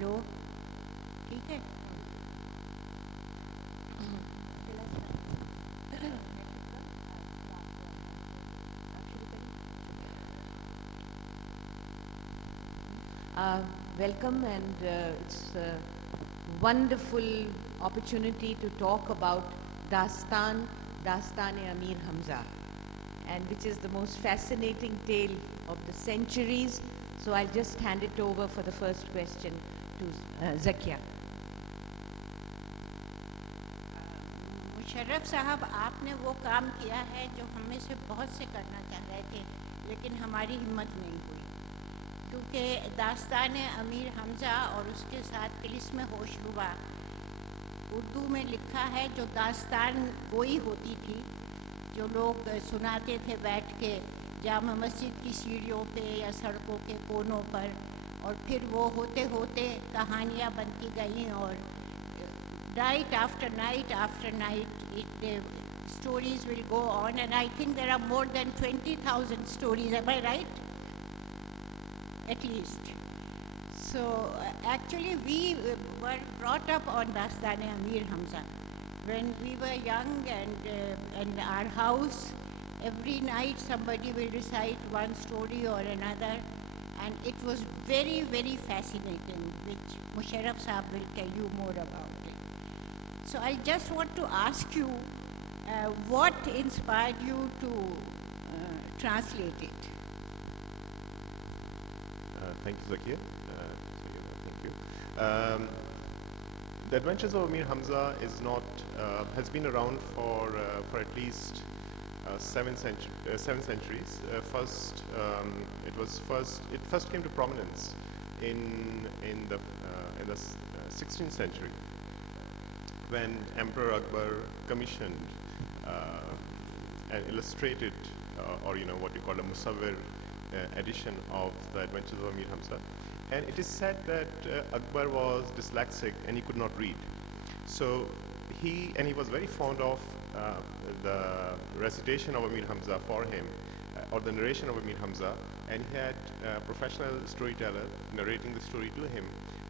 لو ٹھیک ہے. Welcome, and it's a wonderful opportunity to talk about Dastan-e-Amir Hamza, and which is the most fascinating tale of the centuries. So I'll just hand it over for the first question to Zakia. Musharraf صاحب، آپ نے وہ کام کیا ہے جو ہم میں سے بہت سے کرنا چاہ رہے تھے لیکن ہماری ہمت نہیں ہوئی، کیونکہ داستان امیر حمزہ اور اس کے ساتھ طلسم ہوش ربا اردو میں لکھا ہے، جو داستان گوئی ہوتی تھی، جو لوگ سناتے تھے بیٹھ کے جامع مسجد کی سیڑھیوں پہ یا سڑکوں کے کونوں پر، اور پھر وہ ہوتے ہوتے کہانیاں بنتی گئیں، اور night after night stories will go on, and I think there are more than 20,000 stories. Am I right? At least. So actually we were brought up on Dastan-e-Amir Hamza when we were young, and our house every night somebody will recite one story or another, and it was very, very fascinating, which Musharraf Saab will tell you more about it. So I just want to ask you, what inspired you to translate it? Thank you, Zakia. Thank you. The Adventures of Amir Hamza has been around for at least 7 centuries. It first came to prominence in the 16th century, when Emperor Akbar commissioned an illustrated, or what you call a Musawwir edition of the Adventures of Amir Hamza. And it is said that Akbar was dyslexic and he could not read. So he was very fond of the recitation of Amir Hamza for him, or the narration of Amir Hamza, and he had a professional storyteller narrating the story to him,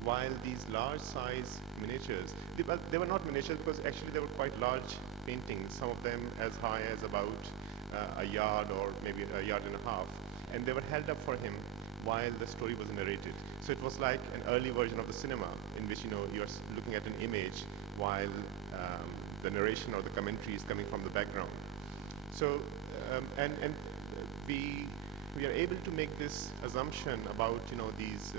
while these large size miniatures, they were not miniatures because actually they were quite large paintings, some of them as high as about a yard or maybe a yard and a half, and they were held up for him while the story was narrated. So it was like an early version of the cinema, in which you're looking at an image while the narration or the commentary is coming from the background. So and we are able to make this assumption about these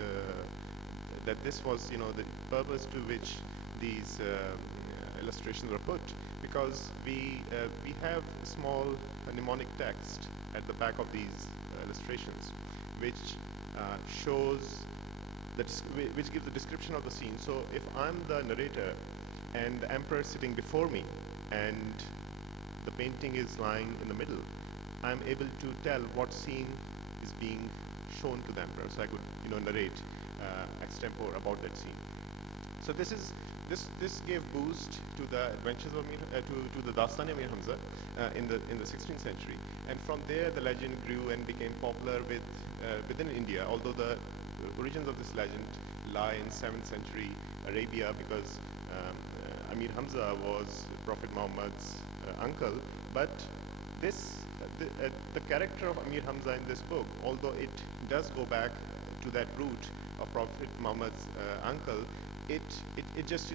that this was the purpose to which these illustrations were put, because we have a small mnemonic text at the back of these illustrations, which shows which gives the description of the scene. So if I'm the narrator and the emperor is sitting before me and the painting is lying in the middle, I'm able to tell what scene is being shown to the emperor, so I could narrate extempore about that scene. So this gave boost to the Adventures of to the Dastan-e-Amir Hamza in the 16th century, and from there the legend grew and became popular within India, although the origins of this legend lie in 7th century Arabia, because Amir Hamza was Prophet Muhammad's uncle. But the character of Amir Hamza in this book, although it does go back to that root of Prophet Muhammad's uncle, it just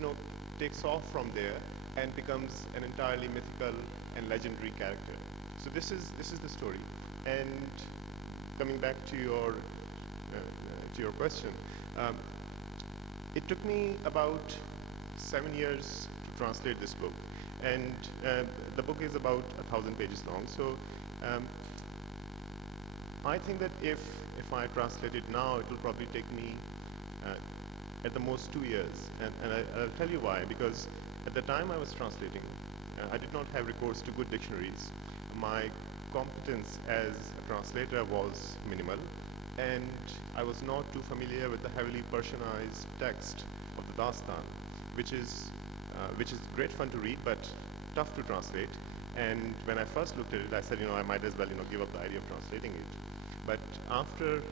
takes off from there and becomes an entirely mythical and legendary character. So this is the story. And coming back to your question, it took me about 7 years to translate this book, and the book is about 1,000 pages long. So I think that if I translate it now, it will probably take me at the most 2 years, and I'll tell you why. Because at the time I was translating, I did not have recourse to good dictionaries. My competence as a translator was minimal, and I was not too familiar with the heavily Persianized text of the Dastan, which is great fun to read but tough to translate. And when I first looked at it, I said, I might as well give up the idea of translating it. But after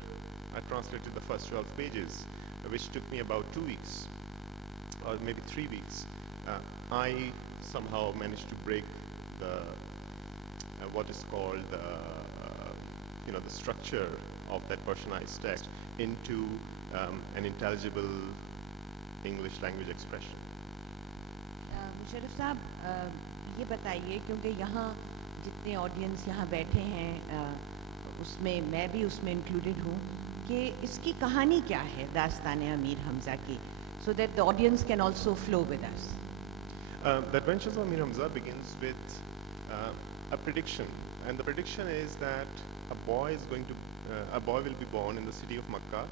I translated the first 12 pages, which took me about 2 weeks or maybe 3 weeks, I somehow managed to break the what is called the structure of that Persianized text into an intelligible English language expression. Musharraf साहब, ये बताइए, क्योंकि यहाँ जितने audience यहाँ बैठे हैं उसमें मैं भी उसमें इंक्लूडेड हूँ, कि इसकी कहानी क्या है दास्तान अमीर हमज़ा की, so that the audience can also flow with us. The Adventures of Amir Hamza begins with a prediction, and the prediction is that a boy will be born in the city of Makkah,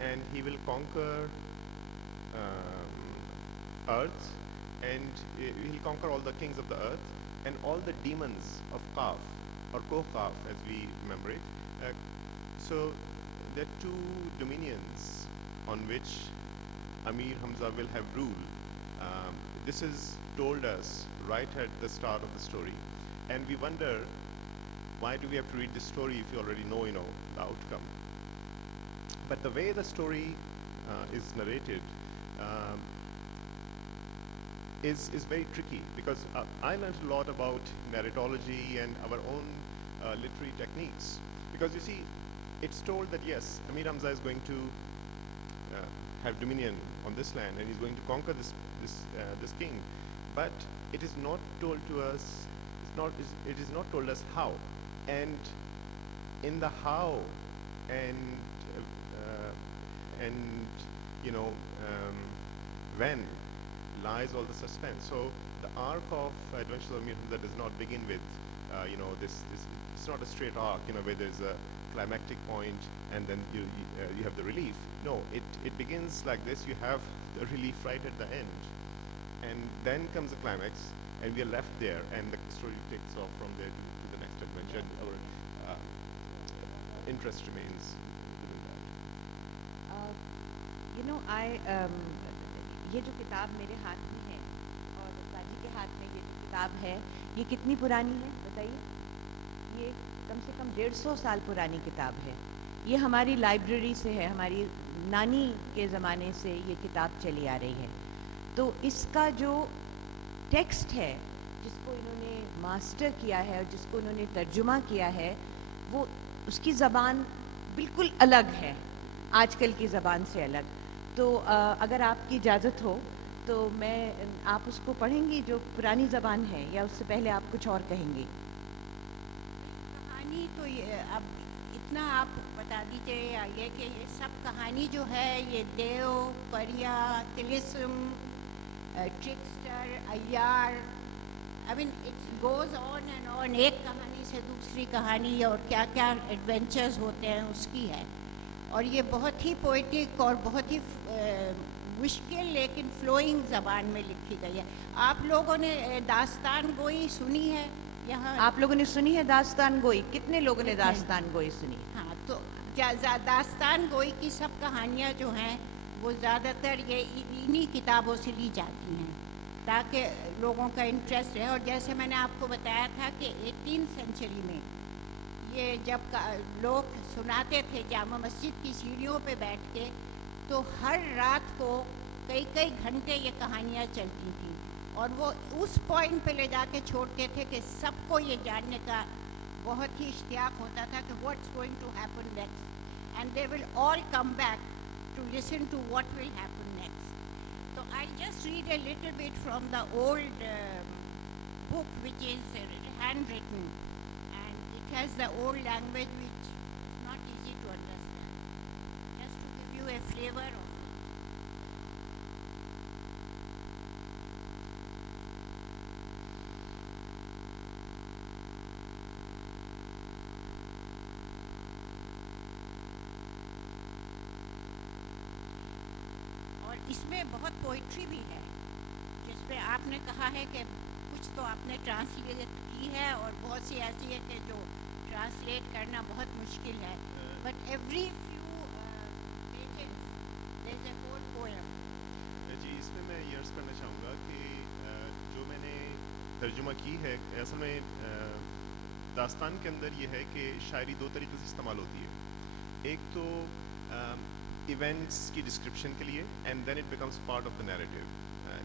and he will conquer earth, and he'll conquer all the kings of the earth and all the demons of Qaf or Koqaf as we remember it. So there are two dominions on which Amir Hamza will have rule. This is told us right at the start of the story, and we wonder, why do we have to read this story if you already know the outcome? But the way the story is narrated is very tricky, because I learned a lot about narratology and our own literary techniques. Because you see, it's told that yes, Amir Hamza is going to have dominion on this land, and he's going to conquer this king. But it is not told to us. It is not told us how, and in the how and when lies all the suspense. So the arc of Adventures of Amir Hamza does not begin with this. It's not a straight arc, where there's a climactic point and then you have the relief. No, it begins like this. You have the relief right at the end, and then comes the climax, and we are left there, and the story takes off from there to the next adventure. And our interest remains within that. ये जो किताब मेरे हाथ में है और काजी के हाथ में ये जो किताब है, ये कितनी पुरानी है बताइए? ये कम से कम 150 साल पुरानी किताब है. ये हमारी लाइब्रेरी से है, हमारी नानी के ज़माने से ये किताब चली आ रही है. तो इसका जो टेक्स्ट है, जिसको इन्होंने मास्टर किया है और जिसको इन्होंने तर्जुमा किया है, वो उसकी ज़बान बिल्कुल अलग है आजकल की ज़बान से अलग. तो अगर आपकी इजाज़त हो तो आप उसको पढ़ेंगी जो पुरानी ज़बान है, या उससे पहले आप कुछ और कहेंगी? कहानी तो अब इतना आप बता दीजिए आगे कि ये सब कहानी जो है, ये देव, परिया, तिलिस्म, ट्रिकस्टर, अय्यार, I mean it goes on and on. एक कहानी से दूसरी कहानी और क्या क्या एडवेंचर्स होते हैं उसकी है. और ये बहुत ही पोइटिक और बहुत ही मुश्किल लेकिन फ्लोइंग ज़बान में लिखी गई है. आप लोगों ने दास्तान गोई सुनी है यहाँ? आप लोगों ने सुनी है दास्तान गोई? कितने लोगों ने दास्तान गोई सुनी? हाँ, तो दास्तान गोई की सब कहानियाँ जो हैं वो ज़्यादातर ये इन्हीं किताबों से ली जाती हैं ताकि लोगों का इंटरेस्ट रहे. और जैसे मैंने आपको बताया था कि 18th सेंचुरी में ये जब लोग सुनाते थे जामा मस्जिद की सीढ़ियों पे बैठ के, तो हर रात को कई कई घंटे ये कहानियाँ चलती थी, और वो उस पॉइंट पे ले जाके छोड़ते थे कि सबको ये जानने का बहुत ही इश्तियाक होता था कि what's going to happen next, and they will all come back to listen to what will happen next. तो I just read a little bit from the old book which is handwritten, and it has the old language which is not easy to understand, just to give you a flavor of it. और इसमें बहुत poetry भी है, जिसमें आपने कहा है कि कुछ तो आपने ट्रांसलेट की है और बहुत सी ऐसी है कि जो ट्रांसलेट करना बहुत मुश्किल है. But every few pages there is a whole poem. जी, इसमें मैं ये अर्ज़ करना चाहूँगा कि जो मैंने तर्जुमा की है, असल में दास्तान के अंदर ये है कि शायरी दो तरीक़े से इस्तेमाल होती है. एक तो ایونٹس کی ڈسکرپشن کے لیے, and then it becomes part of the narrative,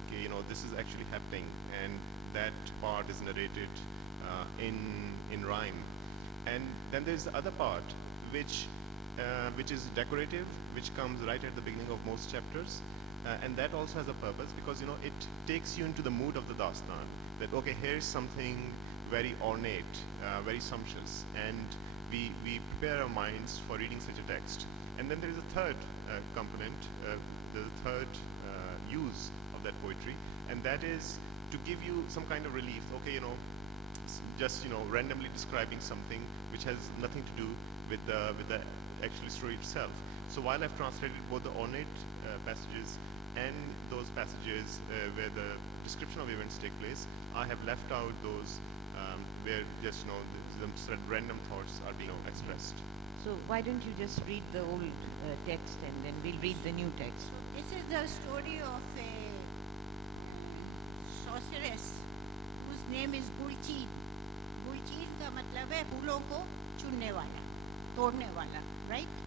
کہ this is actually happening and that part is narrated in rhyme. And then there is the other part which is decorative, which comes right at the beginning of most chapters, and that also has a purpose, because it takes you into the mood of the dastan, that okay, here is something very ornate, very sumptuous, and we prepare our minds for reading such a text. And then there is a third component, the third use of that poetry, and that is to give you some kind of relief. Okay, just randomly describing something which has nothing to do with the actual story itself. So while I've translated both the ornate passages and those passages where the description of events take place, I have left out those where just the random thoughts are being expressed. So why don't you just read the old text and then we'll read the new text. This is the story of a sorceress whose name is Gulcheen. Gulcheen کا مطلب ہے پھولوں کو چننے والا, توڑنے والا, right.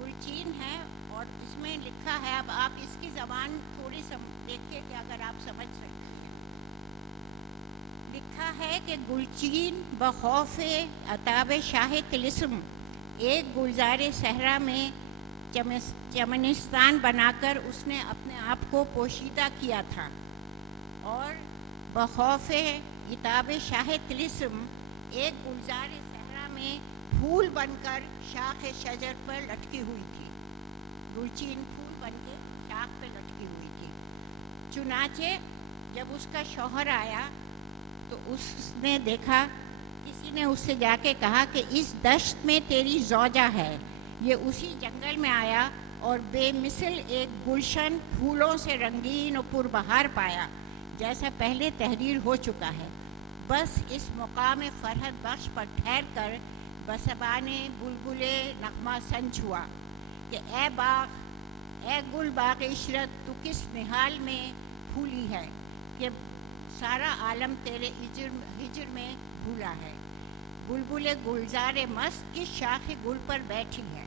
گلچین ہے, اور اس میں لکھا ہے, اب آپ اس کی زبان تھوڑی دیکھیے کہ اگر آپ سمجھ سکتے ہیں. لکھا ہے کہ گلچین بخوف عتاب شاہ طلسم ایک گلزار صحرا میں چمنستان بنا کر اس نے اپنے آپ کو پوشیدہ کیا تھا, اور بخوف عتاب شاہ طلسم ایک گلزار صحرا میں پھول بن کر شاخ شجر پر لٹکی ہوئی تھی. گلچین پھول بن کے شاخ پہ لٹکی ہوئی تھی. چنانچہ جب اس کا شوہر آیا تو اس نے دیکھا, کسی نے اس سے جا کے کہا کہ اس دشت میں تیری زوجہ ہے. یہ اسی جنگل میں آیا اور بے مثل ایک گلشن پھولوں سے رنگین و پربہار پایا جیسا پہلے تحریر ہو چکا ہے. بس اس مقام فرحت بخش پر ٹھہر کر بسبان بلبل نغمہ سنج ہوا کہ اے باغ, اے گل باغ عشرت, تو کس نحال میں پھولی ہے کہ سارا عالم تیرے ہجر میں بھولا ہے. بلبل گلزار مست کس شاخ گل پر بیٹھی ہے.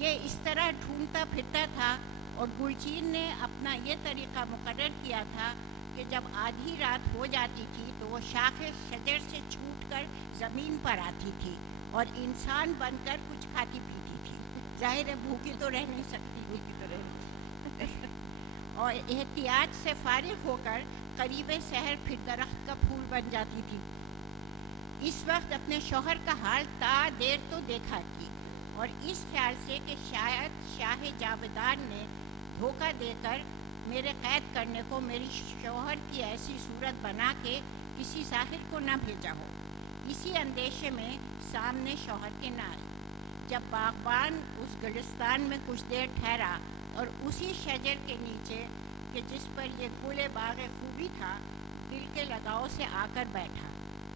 یہ اس طرح ڈھونڈتا پھرتا تھا, اور گلچین نے اپنا یہ طریقہ مقرر کیا تھا کہ جب آدھی رات ہو جاتی تھی تو وہ شاخ شجر سے چھوٹ کر زمین پر آتی تھی اور انسان بن کر کچھ کھاتی پیتی تھی. ظاہر ہے بھوکی تو رہ نہیں سکتی, بھوکی تو رہ اور احتیاط سے فارغ ہو کر قریب سحر پھر درخت کا پھول بن جاتی تھی. اس وقت اپنے شوہر کا حال تا دیر تو دیکھا کی, اور اس خیال سے کہ شاید شاہ جاویدان نے دھوکہ دے کر میرے قید کرنے کو میری شوہر کی ایسی صورت بنا کے کسی ساحر کو نہ بھیجا ہو, اسی اندیشے میں سامنے شوہر کے نہ آئی. جب باغبان اس گلستان میں کچھ دیر ٹھہرا اور اسی شجر کے نیچے کہ جس پر یہ گل باغ خوبی تھا دل کے لگاؤ سے آ کر بیٹھا,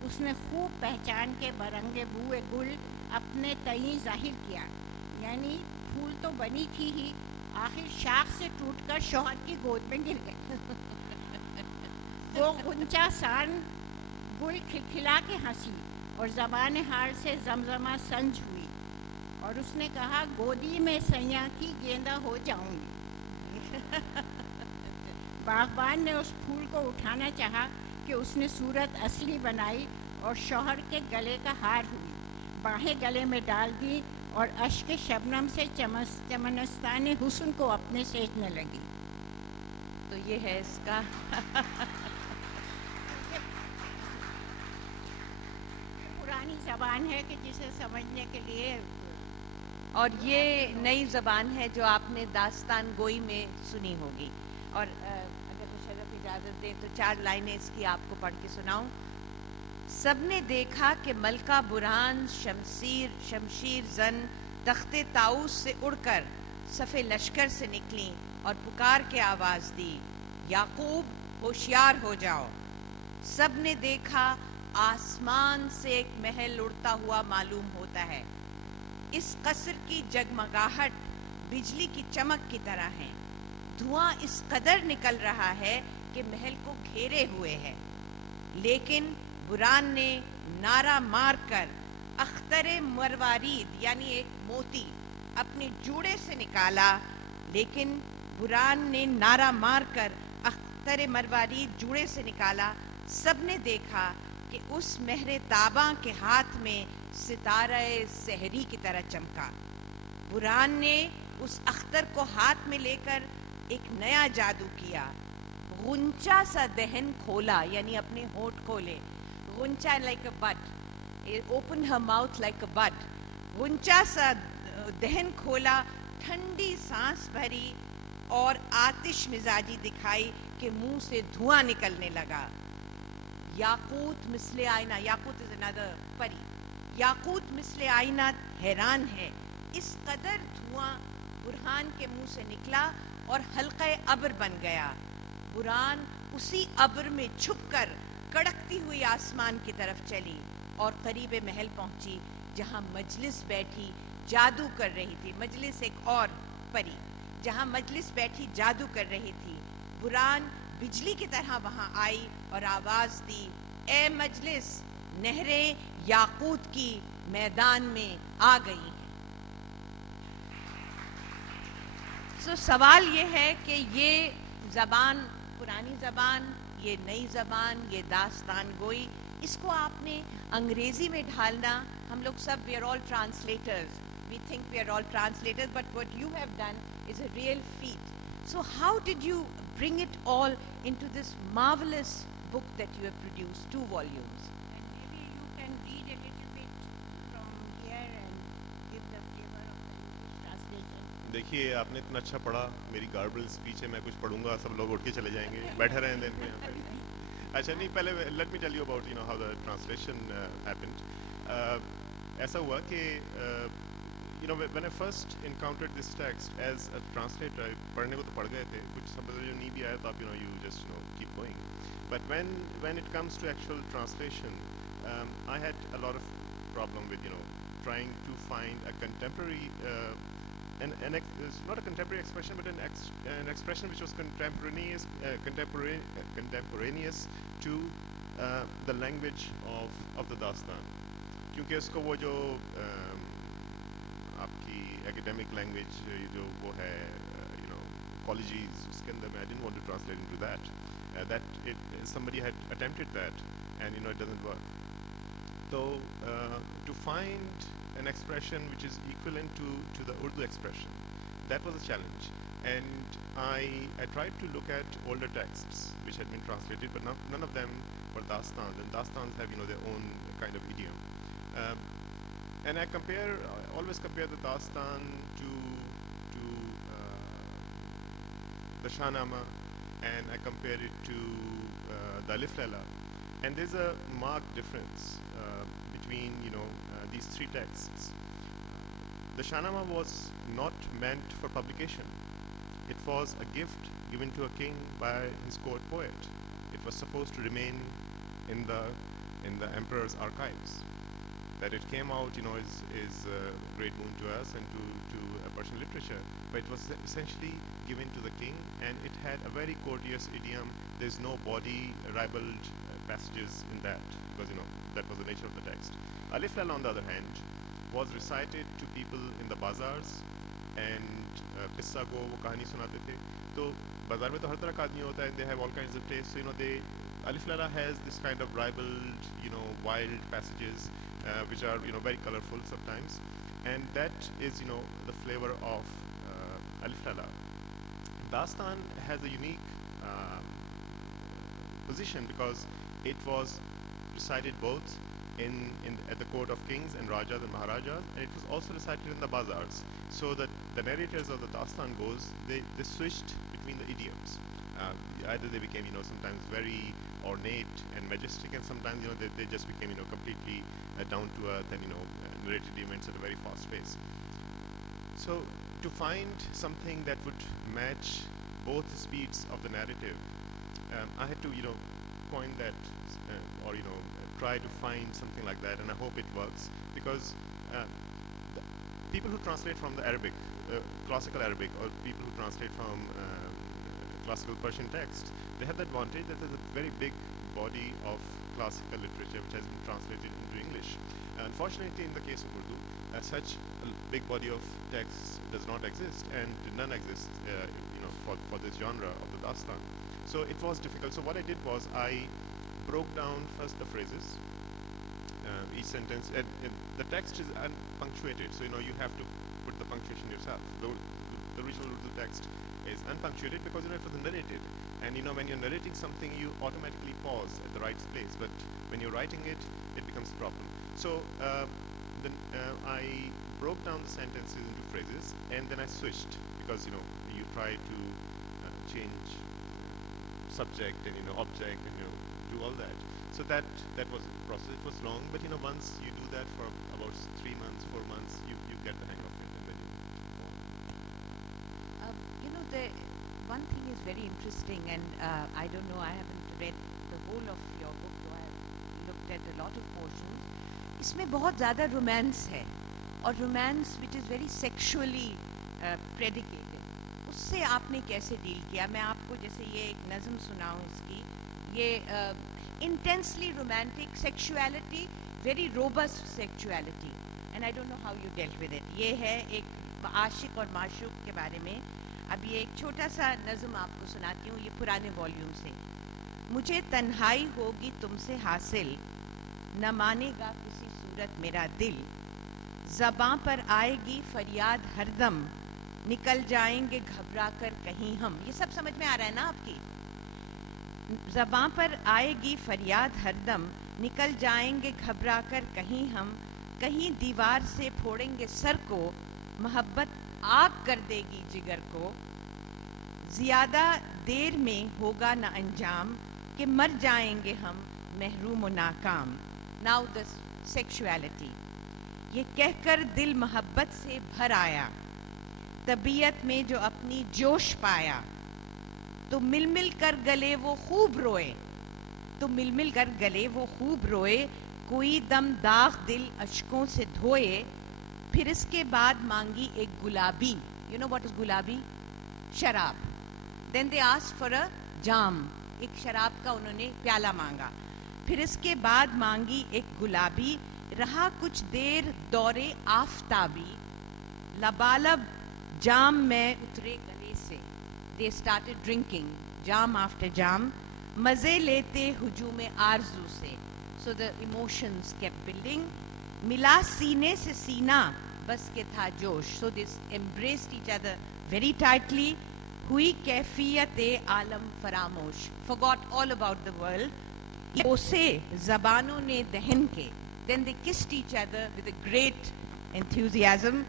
اس نے خوب پہچان کے برنگے بوئے گل اپنے تئیں ظاہر کیا. یعنی پھول تو بنی تھی ہی, آخر شاخ سے ٹوٹ کر شوہر کی گود میں گر گئی. وہ غنچہ سان گل کھلکھلا کے ہنسی اور زبان حال سے زمزمہ سنج ہوئی, اور اس نے کہا گودی میں سیاں کی گیندا ہو جاؤں گی. باغبان نے اس پھول کو اٹھانا چاہا کہ اس نے صورت اصلی بنائی اور شوہر کے گلے کا ہار ہوئی, باہیں گلے میں ڈال دی اور اشک شبنم سے چمنستان حسن کو اپنے سینچنے لگی. تو یہ ہے اس کا پرانی زبان ہے کہ جسے سمجھنے کے لیے, اور یہ نئی زبان ہے جو آپ نے داستان گوئی میں سنی ہوگی. اور اگر مشرف اجازت دیں تو 4 لائنیں اس کی آپ کو پڑھ کے سناؤں. سب نے دیکھا کہ ملکہ برہان شمشیر زن تخت طاؤس سے اڑ کر صف لشکر سے نکلیں اور پکار کے آواز دی, یعقوب ہوشیار ہو جاؤ. سب نے دیکھا آسمان سے ایک محل اڑتا ہوا معلوم ہوتا ہے. اس قصر کی جگمگاہٹ بجلی کی چمک کی طرح ہے. دھواں اس قدر نکل رہا ہے کہ محل کو گھیرے ہوئے ہے. لیکن بران نے نعرہ مار کر اختر مروارید یعنی ایک موتی अपने जूड़े से निकाला, लेकिन बुरान ने नारा मारकर अख्तर मरवारीद जूड़े से निकाला। सबने देखा कि उस महरे ताबा के हाथ में सितारा सहरी की तरह चमका। बुरान ने उस अख्तर को हाथ में लेकर एक नया जादू किया। गुंचा सा दहन खोला, यानी अपने होठ खोले। गुंचा like a bud, open her mouth like a bud. गुंचा सा दहन खोला, ठंडी सांस भरी और आतिश मिजाजी दिखाई कि मुंह से धुआं निकलने लगा। याकूत मिसले आईना, याकूत इज अनदर परी, याकूत मिसले आईना हैरान है, इस कदर धुआं बुरहान के मुंह से निकला और हल्का अब्र बन गया। बुरहान उसी अब्र में छुपकर कड़कती हुई आसमान की तरफ चली और करीब महल पहुंची, जहां मजलिस बैठी जादू कर रही थी। मजलिस एक और परी, जहां मजलिस बैठी जादू कर रही थी। बुरहान बिजली की तरह वहां आई और आवाज दी, ए मजलिस, नहरें याकूत की मैदान में आ गई हैं। सो सवाल ये है कि ये ज़बान, पुरानी ज़बान, ये नई ज़बान, ये दास्तान गोई, इसको आपने अंग्रेज़ी में ढालना। हम लोग सब we are all translators, we think we are all translators, but what you have done is a real feat. So how did you bring it all into this marvelous book that you have produced, 2 volumes? And maybe you can read a little bit from here and give the flavor of the English translation. देखिए, आपने इतना अच्छा पढ़ा, मेरी गार्बल speech है, मैं कुछ पढ़ूंगा, सब लोग उठ के चले जाएंगे, बैठे रहें दिन में यहाँ पे। अच्छा नहीं, पहले let me tell you about how the translation happened. ऐसा हुआ कि when I first encountered this text as a translator, पढ़ने को तो पढ़ गए थे, कुछ समझ जो नहीं भी आया तो आप you just keep going. But when it comes to actual translation, I had a lot of problem with trying to find a contemporary it's not a contemporary expression, but an expression which was contemporaneous to the language of the dastan, क्योंकि उसको वो जो आपकी academic language जो वो है colleges, उसके अंदर मैं I didn't want to translate into that somebody had attempted that and it doesn't work. So to find an expression which is equivalent to the Urdu expression, that was a challenge, and I tried to look at older texts which had been translated, but none of them were dastans, and dastans have their own kind of idiom. And I always compare the dastan to the Shahnama, and I compare it to the Alif Laila, and there's a marked difference between these 3 texts. The Shahnama was not meant for publication. It was a gift given to a king by his court poet. It was supposed to remain in the emperor's archives. That it came out, is a great boon to us and to Persian literature. But it was essentially given to the king, and it had a very courteous idiom. There's no body ribald passages in that, because that was the nature of the text. Alif Laila, on the other hand, was recited to people in the bazaars, and qissa ko wo kahani sunate the. So bazaar mein to har tarah ka aadmi hota hai, and they have all kinds of tastes. So Alif Laila has this kind of ribald, wild passages which are very colorful sometimes, and that is the flavor of Alif Laila. Dastan has a unique position because it was recited both at the court of kings and rajas and maharajas, and it was also recited in the bazaars, so that the narrators of the Dastan goes, they switched between the idioms. Either they became sometimes very ornate and majestic, and sometimes they just became completely down to earth and narrated events at a very fast pace. So to find something that would match both the speeds of the narrative, I had to coin that or try to find something like that, and I hope it works, because people who translate from the Arabic, classical Arabic, or people who translate from classical Persian text, they have the advantage that there's a very big body of classical literature which has been translated into English. Unfortunately, in the case of Urdu, as such, a big body of text does not exist, and none exists, for this genre of the dastan. So it was difficult. So what I did was I broke down first the phrases, each sentence, and the text is unpunctuated. So you have to put the punctuation yourself. The original Urdu text is unpunctuated because it was narrated, and when you're narrating something, you automatically pause at the right place. But when you're writing it, it becomes a problem. So then I broke down the sentences into phrases, and then I switched because you try to change subject and object and do all that. So that was the process. It was long, but once you do that for about 3 months, 4 months, you get the hang of it, and then the one thing is very interesting, and I don't know, I haven't read the whole of your book, though I have looked at a lot of portions. इसमें बहुत ज़्यादा romance है, और romance which is very sexually predicated. उससे आपने कैसे deal किया? मैं आपको जैसे ये एक नज़म सुनाऊँ इसकी, ये intensely romantic sexuality, very robust sexuality, and I don't know how you dealt with it. ये है एक आशिक और माशूक के बारे में. अब ये एक छोटा सा नज़म आपको सुनाती हूँ, ये पुराने वॉल्यूम से. मुझे तन्हाई होगी तुमसे हासिल, न मानेगा किसी सूरत मेरा दिल, ज़बां पर आएगी फरियाद हरदम, निकल जाएंगे घबरा कर कहीं हम. ये सब समझ में आ रहा है ना आपकी? ज़बां पर आएगी फरियाद हरदम, निकल जाएंगे घबरा कर कहीं हम, कहीं दीवार से फोड़ेंगे सर को, मोहब्बत आग कर देगी जिगर को, ज़्यादा देर में होगा न अंजाम, कि मर जाएंगे हम महरूम नाकाम. Now the sexuality. ये कहकर दिल मोहब्बत से भर आया, तबीयत में जो अपनी जोश पाया, तो मिल मिल कर गले वो खूब रोए, तो मिल मिल कर गले वो खूब रोए, कोई दम दाग दिल अशकों से धोए, फिर इसके बाद मांगी एक गुलाबी. यू नो व्हाट इज गुलाबी? शराब. Then they asked for a जाम. एक शराब का उन्होंने प्याला मांगा. फिर इसके बाद मांगी एक गुलाबी, रहा कुछ देर दौरे आफताबी, लबालब जाम में उतरे गले से. दे स्टार्टेड ड्रिंकिंग जाम आफ्टर जाम, मज़े लेते हुजूम आरजू से. So the emotions kept building. मिला सीने से सीना बस के था जोश. So this embraced each other very tightly. हुई कैफियत आलम फरामोश, forgot all about the world. ओसे ज़बानों ने दहन के. Then they kissed each other with a great enthusiasm.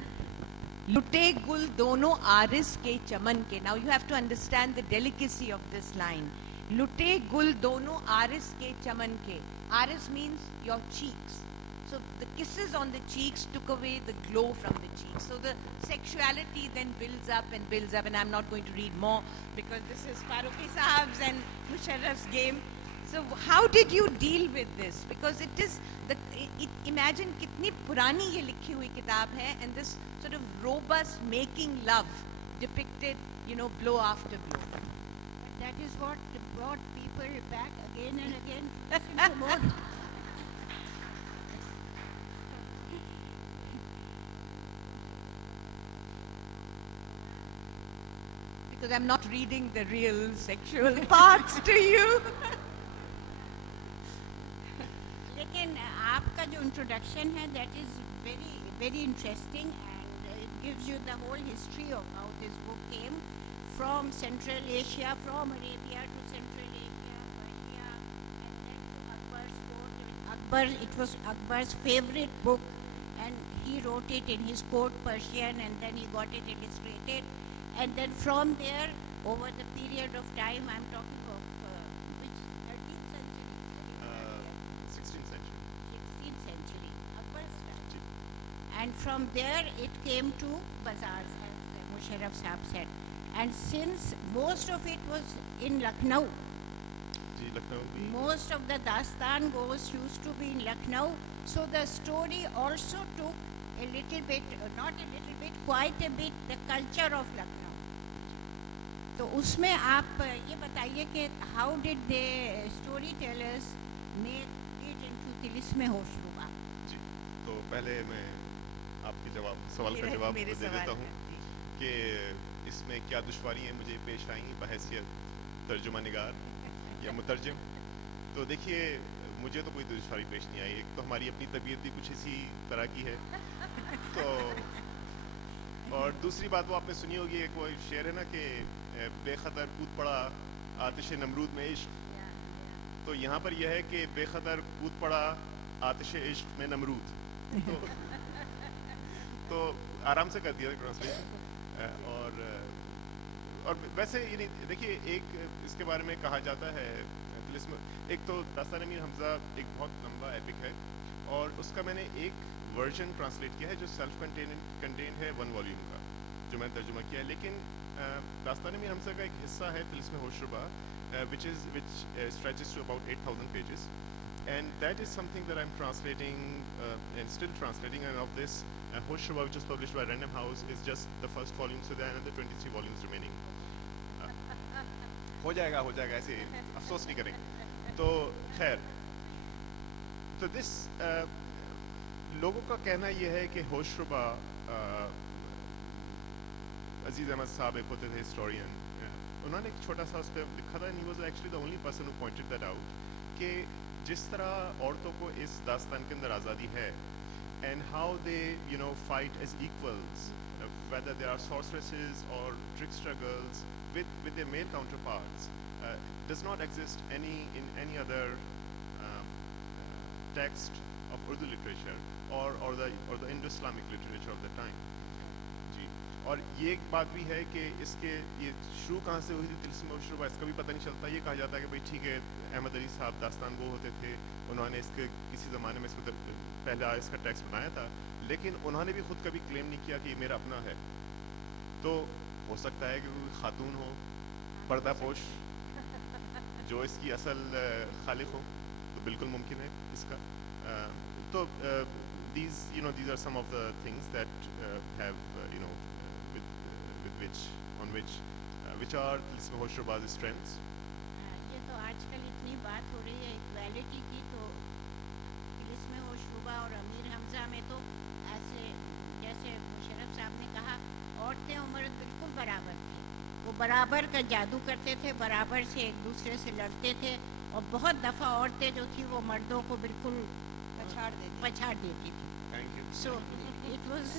लुटे गुल दोनों आरिस के चमन के. Now you have to understand the delicacy of this line. लुटे गुल दोनों आरिस के चमन के. Aris means your cheeks. So the kisses on the cheeks took away the glow from the cheeks. So the sexuality then builds up, and I'm not going to read more because this is Farooqi Sahab's and Musharraf's game. So how did you deal with this? Because it is imagine kitni purani ye likhi hui kitab hai, and this sort of robust making love depicted, blow after blow. That is what brought people back again and again to listen to more. Because I'm not reading the real sexual parts to you. लेकिन आपका जो introduction है, that is very, very interesting, and it gives you the whole history of how this book came from Central Asia, from Arabia to Central Asia, Persia, and then to Akbar's court. Akbar, it was Akbar's favorite book, and he wrote it in his court Persian, and then he got it illustrated. And then from there, over the period of time, I'm talking of which 13th century? 16th century. 16th century, Akbar's time. And from there, it came to bazaars, as Musharraf Sahab said. And since most of it was in Lucknow, most of the Dastan used to be in Lucknow, so the story also took a little bit, not a little bit, quite a bit, the culture of Lucknow. तो उसमें आप ये बताइए कि how did the storytellers make it into तिलिस्मे होशरुबा? जी, तो पहले मैं आपको سوال کا جواب میرے دے دیتا سوال ہوں کا، جی۔ کہ اس میں کیا دشواریاں مجھے پیش آئیں بحیثیت ترجمہ نگار یا مترجم. تو دیکھیے مجھے تو کوئی دشواری پیش نہیں آئی. ایک تو ہماری اپنی طبیعت بھی کچھ اسی طرح کی ہے تو اور دوسری بات وہ آپ نے سنی ہوگی ایک وہ شعر ہے نا کہ بے خطر کود پڑا آتش نمرود میں عشق. تو یہاں پر یہ ہے کہ بے خطر کود پڑا آتش عشق میں نمرود. تو آرام سے کر دیا ٹرانسلیشن. اور ویسے یعنی دیکھیے ایک اس کے بارے میں کہا جاتا ہے ایک تو داستان امیر حمزہ ایک بہت لمبا ایپک ہے اور اس کا میں نے ایک ورژن ٹرانسلیٹ کیا ہے جو سیلف کنٹینڈ ہے 1 والیوم کا جو میں نے ترجمہ کیا ہے. لیکن داستان امیر حمزہ کا ایک حصہ ہے طلسم ہوشربا which stretches to about 8,000 pages, and that is something that I'm translating and still translating. And of this Hoshruba, which is published by Random House, is just the first volume, so there are another 23 volumes remaining. ہو جائے گا ایسے افسوس نہیں کریں گے. تو خیر تو دس لوگوں کا کہنا یہ ہے کہ ہوشربا عزیز احمد صاحب ایک ہوتے تھے ہسٹورین, انہوں نے ایک چھوٹا سا اس پہ لکھا تھا, and he was actually the only person who pointed that out, کہ جس طرح عورتوں کو اس داستان کے اندر آزادی ہے and how they fight as equals, whether they are sorceresses or trickster girls with their male counterparts, does not exist in any other text of Urdu literature or the Indo-Islamic literature of the time. اور یہ ایک بات بھی ہے کہ اس کے یہ شروع کہاں سے ہوئی تھی طلسم ہوشربا اس کا بھی پتہ نہیں چلتا. یہ کہا جاتا ہے کہ بھائی ٹھیک ہے احمد علی صاحب داستان گو ہوتے تھے, انہوں نے اس کے کسی زمانے میں اس کو پہلا اس کا ٹیکسٹ بنایا تھا, لیکن انہوں نے بھی خود کبھی کلیم نہیں کیا کہ یہ میرا اپنا ہے. تو ہو سکتا ہے کہ کوئی خاتون ہو پردہ پوش جو اس کی اصل خالق ہو, تو بالکل ممکن ہے اس کا. تو these are some of the things that have which are طلسم ہوشربا's strengths. یہ تو آج کل اتنی بات ہو رہی ہے ایکویلٹی کی, تو طلسم ہوشربا اور امیر حمزہ میں تو ایسے جیسے مشرف صاحب نے کہا عورتیں اور مرد بالکل برابر تھے. وہ برابر کا جادو کرتے تھے, برابر سے ایک دوسرے سے لڑتے تھے, اور بہت دفعہ عورتیں جو تھی وہ مردوں کو بالکل پچھاڑ دیتی تھی. Thank you. So it was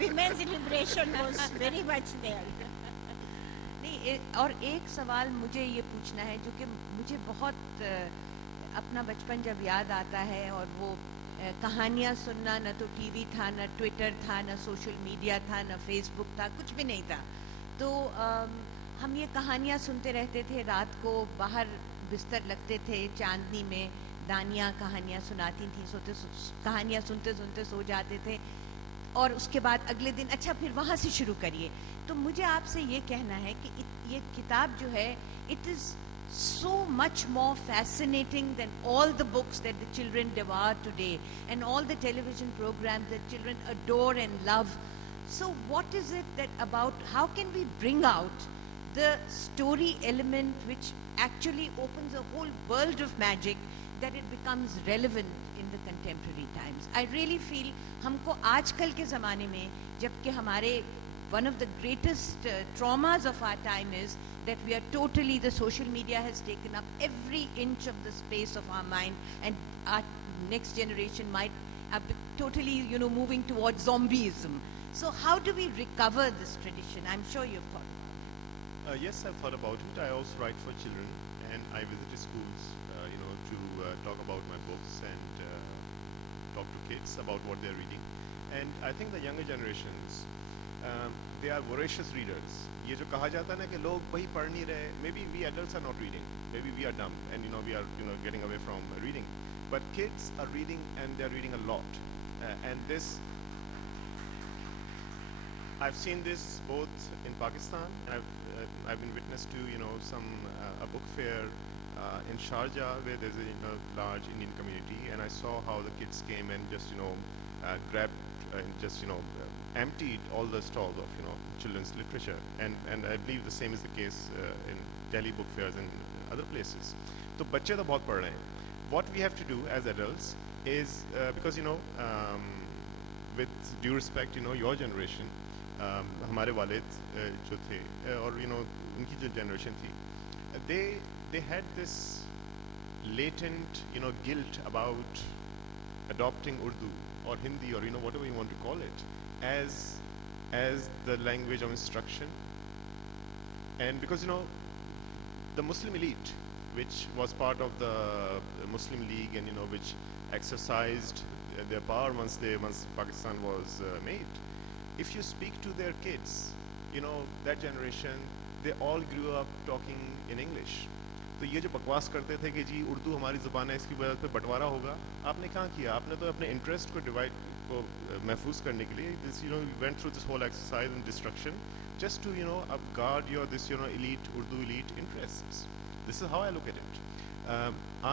women's liberation was very much there. اور ایک سوال مجھے یہ پوچھنا ہے جو کہ مجھے بہت اپنا بچپن جب یاد آتا ہے, اور وہ کہانیاں سننا, نہ تو ٹی وی تھا, نہ ٹویٹر تھا, نہ سوشل میڈیا تھا, نہ فیس بک تھا, کچھ بھی نہیں تھا. تو ہم یہ کہانیاں سنتے رہتے تھے, رات کو باہر بستر لگتے تھے, چاندنی میں دانیاں کہانیاں سناتی تھیں, کہانیاں سنتے سنتے سو جاتے تھے, اور اس کے بعد اگلے دن اچھا پھر وہاں سے شروع کریے. تو مجھے آپ سے یہ کہنا ہے کہ یہ کتاب جو ہے it is so much more fascinating than all the books that the children devour today and all the television programs that children adore and love. So what is it that about, how can we bring out the story element which actually opens a whole world of magic, that it becomes relevant in the contemporary times? I really feel ہم کو آج کل کے زمانے میں, جب کہ ہمارے one of the greatest traumas of our time is that we are totally, the social media has taken up every inch of the space of our mind, and our next generation might be totally moving towards zombieism. So how do we recover this tradition? I'm sure you've thought about it. Yes, I've thought about it. I also write for children, and I visit schools to talk about my books and talk to kids about what they're reading. And I think the younger generations, they are voracious readers. یہ جو کہا جاتا ہے نا کہ لوگ وہی پڑھ نہیں رہے, maybe we adults are not reading, maybe we are dumb and we are getting away from reading, but kids are reading and they are reading a lot. And this, I've seen this both in Pakistan. I've been witness to a book fair in Sharjah where there's a large Indian community, and I saw how the kids came and just grabbed and just emptied all the stalls of children's literature, and I believe the same is the case in Delhi book fairs and other places. تو بچے تو بہت پڑھ رہے ہیں. What we have to do as adults is because with due respect, your generation, ہمارے والد جو تھے اور ان کی جو جنریشن تھی, they had this latent guilt about adopting Urdu or Hindi or whatever you want to call it as the language of instruction. And because the Muslim elite, which was part of the Muslim League and which exercised their power once Pakistan was made, if you speak to their kids, that generation, they all grew up talking in English. تو یہ جو بکواس کرتے تھے کہ جی اردو ہماری زبان ہے, اس کی وجہ پہ بٹوارا ہوگا, آپ نے کہاں کیا؟ آپ نے تو اپنے انٹرسٹ کو محفوظ کرنے کے لیے went through this whole exercise in destruction just to upguard your this elite Urdu elite interests. This is how I look at it.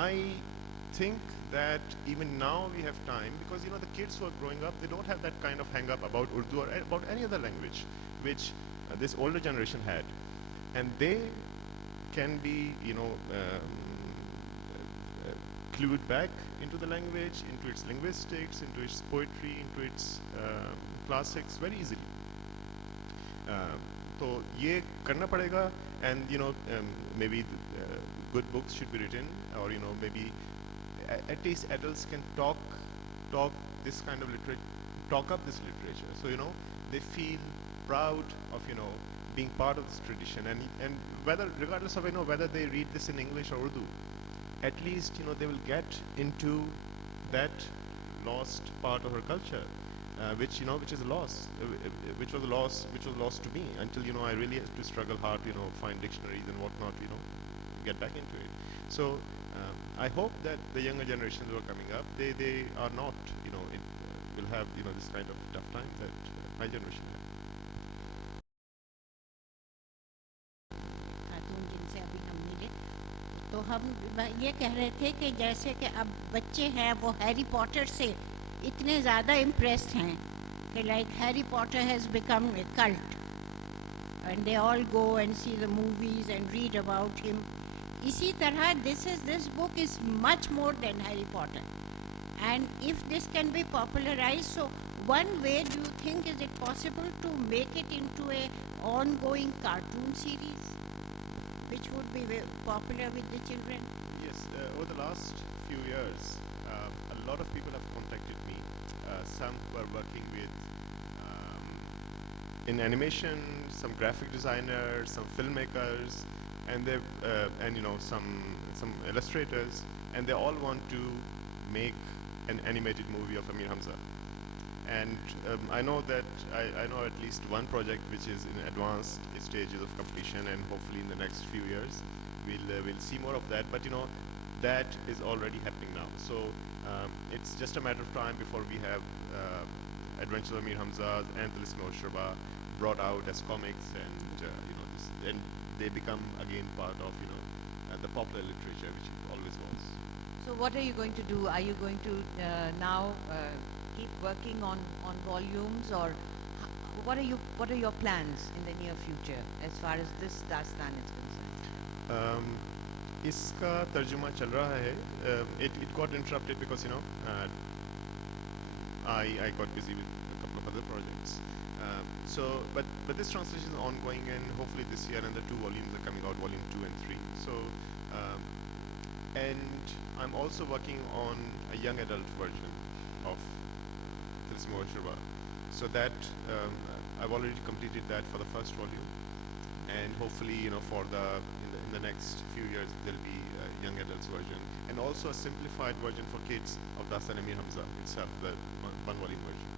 I think that even now we have time, because the kids who are growing up, they don't have that kind of hang up about Urdu or about any other language which this older generation had, and they can be clued back into the language, into its linguistics, into its poetry, into its classics very easily. تو یہ کرنا پڑے گا, and maybe good books should be written, or maybe at least adults can talk this kind of literature, talk up this literature, so they feel proud of being part of this tradition, and whether, regardless of whether they read this in English or Urdu, at least they will get into that lost part of our culture, which is a loss, which was lost to me until I really had to struggle hard, find dictionaries and whatnot, get back into it. So I hope that the younger generations who are coming up, they are not will have this kind of tough time that my generation had. خاتون جن سے ابھی ہم ملے, تو ہم یہ کہہ رہے تھے کہ جیسے کہ اب بچے ہیں وہ ہیری پاٹر سے اتنے زیادہ امپریسڈ ہیں کہ like Harry Potter has become a cult, and they all go and see the movies and read about them. اسی طرح this book is much more than Harry Potter, and if this can be popularise, so one way do you think is it possible to make it into a ongoing cartoon series which would be popular with the children? Yes, over the last few years, a lot of people have contacted me. Some who are working in animation, some graphic designers, some filmmakers, and some illustrators, and they all want to make an animated movie of Amir Hamza. And I know that I know at least one project which is in advanced stages of completion, and hopefully in the next few years we'll see more of that. But that is already happening now. So it's just a matter of time before we have Adventures of Amir Hamza and Tilisme Oshraba brought out as comics, and and they become again part of the popular literature, which it always was. So what are you going to do? Are you going to now keep working on volumes, or what are your plans in the near future as far as this dastan is concerned? اس کا ترجمہ چل رہا ہے. It got interrupted because I got busy with a couple of other projects. So but this translation is ongoing, and hopefully this year another 2 volumes are coming out, volume 2 and 3. So and I'm also working on a young adult version of Tilisme Oshraba. So that I've already completed that for the first volume, and hopefully for in the next few years there'll be a young adults version, and also a simplified version for kids of Dastan Amir Hamza itself, the one volume version.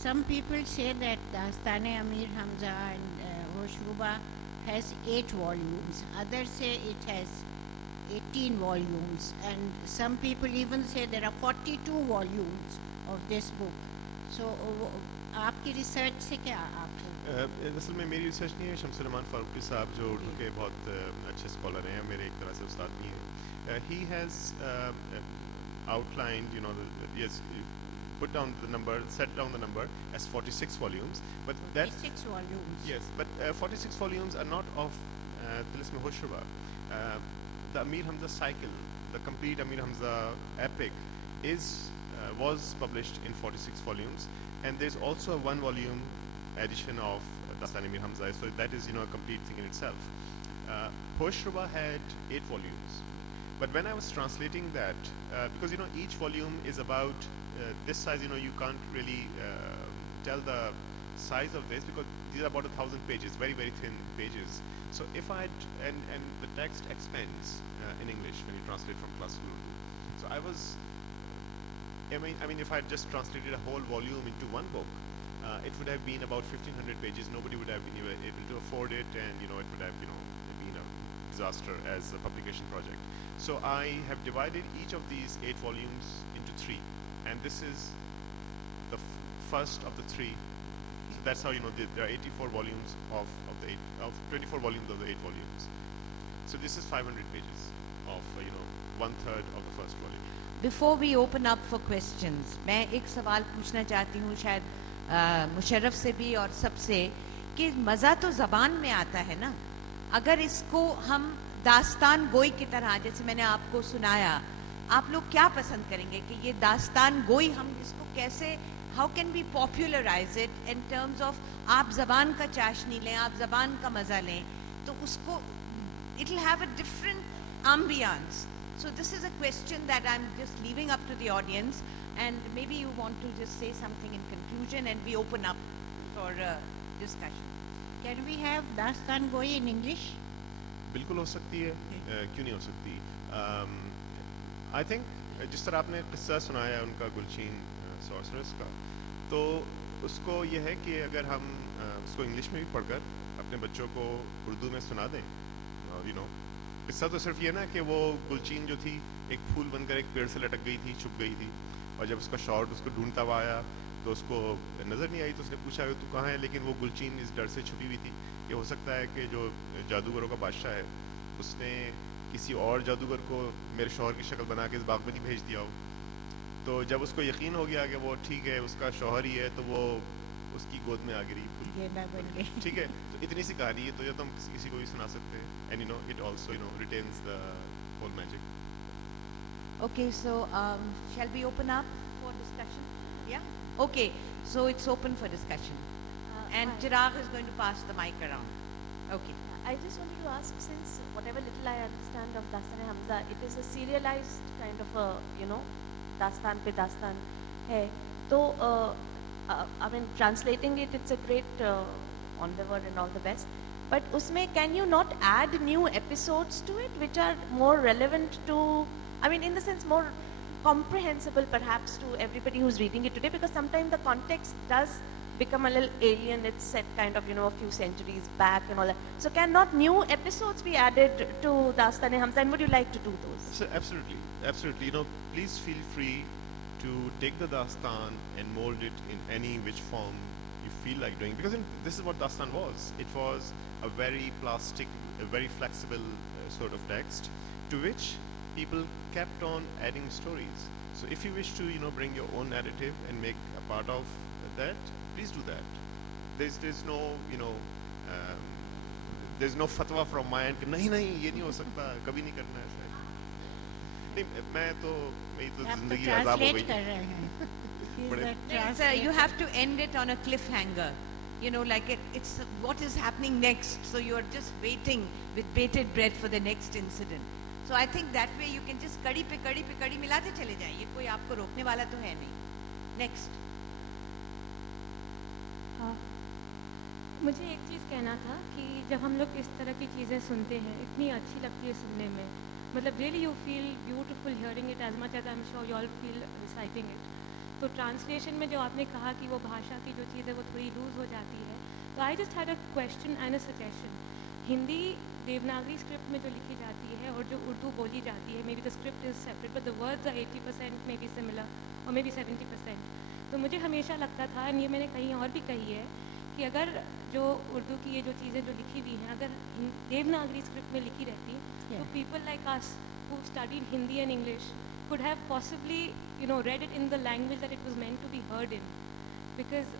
Some people say that Dastan Amir Hamza and Oshraba has 8 volumes. Others say it has 18 volumes, and some people even say there are 42 volumes of this book. So آپ کی research سے کیا آپ کو؟ اصل میں میری research نہیں ہے. شمس الرحمان فاروقی صاحب جو اردو کے بہت اچھے اسکالر ہیں, میرے ایک طرح سے استاد بھی ہیں. He has outlined, yes, put down the number, set down the number as 46 volumes. But 46 volumes. Yes, but 46 volumes are not of Tilisme Oshraba. The Amir Hamza cycle, the complete Amir Hamza epic, is was published in 46 volumes, and there's also a one-volume edition of Dastan Amir Hamza, so that is, a complete thing in itself. Hosh Ruba had 8 volumes, but when I was translating that, because each volume is about this size, you can't really tell the size of this because these are about 1,000 pages, very, very thin pages. So if and the text expands in English when you translate from classical Urdu. So I mean, if I had just translated a whole volume into one book, it would have been about 1,500 pages. Nobody would have been able to afford it, and it would have been a disaster as a publication project. So I have divided each of these 8 volumes into 3, and this is the first of the 3. So that's how there are 84 volumes of 24 volumes of the 8 volumes. So this is 500 pages of 1/3 of the first volume. Before we open up for questions, मैं एक सवाल पूछना चाहती हूँ शायद मुशर्रफ से भी और सबसे, कि मज़ा तो ज़बान में आता है ना. अगर इसको हम दास्तान गोई की तरह, जैसे मैंने आपको सुनाया, आप लोग क्या पसंद करेंगे कि ये दास्तान गोई हम इसको कैसे, how can be popularize it in terms of आप ज़बान का चाशनी लें, आप ज़बान का मज़ा लें, तो उसको it will have a different ambiance. So this is a question that I'm just leaving up to the audience, and maybe you want to just say something in conclusion and we open up for discussion. Can we have Dastan Goi in English? बिल्कुल हो सकती है, क्यों नहीं हो सकती. I think जिस तरह आपने किस्सा सुनाया उनका गुलचीन सॉर्सरर्स का, तो उसको ये है कि अगर हम उसको इंग्लिश में भी पढ़कर अपने बच्चों को उर्दू में सुना दें, किस्सा तो सिर्फ ये ना कि वो गुलचीन जो थी एक फूल बनकर एक पेड़ से लटक गई थी, छुप गई थी, और जब उसका शॉट उसको ढूंढता हुआ आया तो उसको नज़र नहीं आई, तो उसने पूछा तू कहाँ है, लेकिन वो गुलचीन इस डर से छुपी हुई थी. ये हो सकता है कि जो जादूगरों का बादशाह है उसने किसी और जादूगर को मेरे शौहर की शक्ल बना के इस बाग में नहीं भेज दिया हो. तो जब उसको यकीन हो गया कि वो ठीक है उसका शौहर ही है, तो वो उसकी गोद में आ गिरी. ठीक है, तो इतनी सी कहानी है, तो ये तो हम किसी को भी सुना सकते हैं. And it also retains the whole magic. Okay, so shall we open up for discussion? Yeah. Okay, so it's open for discussion, and Chirag is going to pass the mic around. Okay. I just wanted to ask, since whatever little I understand of Dastan Hamza, it is a serialized kind of a Dastan pe Dastan hai. So I mean, translating it, it's a great endeavor and all the best. But usme, can you not add new episodes to it which are more relevant to, I mean, in the sense more comprehensible perhaps to everybody who's reading it today, because sometimes the context does become a little alien. It's set kind of, a few centuries back and all that. So can not new episodes be added to Dastan-e-Hamza, and would you like to do those? So absolutely, absolutely. Please feel free to take the Dastan and mold it in any which form you feel like doing, because this is what Dastan was. It was a very plastic, a very flexible sort of text to which people kept on adding stories. So if you wish to, bring your own narrative and make a part of that, please do that. There's no, there's no fatwa from my end. नहीं ये नहीं हो सकता, कभी नहीं करना ऐसा. नहीं, मेरी तो जिंदगी आज़ाब हो गई. You have to end it on a cliffhanger. Like it's what is happening next. So you're just waiting with bated breath for the next incident. So I think that way you can just कड़ी पे कड़ी मिलाते चले जाइए, कोई आपको रोकने वाला तो है नहीं. Next. मुझे एक चीज़ कहना था कि जब हम लोग इस तरह की चीज़ें सुनते हैं, इतनी अच्छी लगती है सुनने में, मतलब really you feel beautiful hearing it as much as I am sure you all feel reciting it. तो ट्रांसलेशन में जो आपने कहा कि वो भाषा की जो चीज़ है वो थोड़ी लूज हो जाती है, तो I just had a question and a suggestion. Hindi Devanagari script में जो लिखी जाती है और जो उर्दू बोली जाती है, may be the script is separate but the words are 80% may be similar और मे बी 70%. तो मुझे हमेशा लगता था, और ये मैंने कहीं और भी कही है, कि अगर जो उर्दू की ये जो चीज़ें जो लिखी हुई हैं अगर देवनागरी स्क्रिप्ट में लिखी रहती, तो people like us who studied Hindi and English could have possibly read it in the language that it was meant to be heard in, because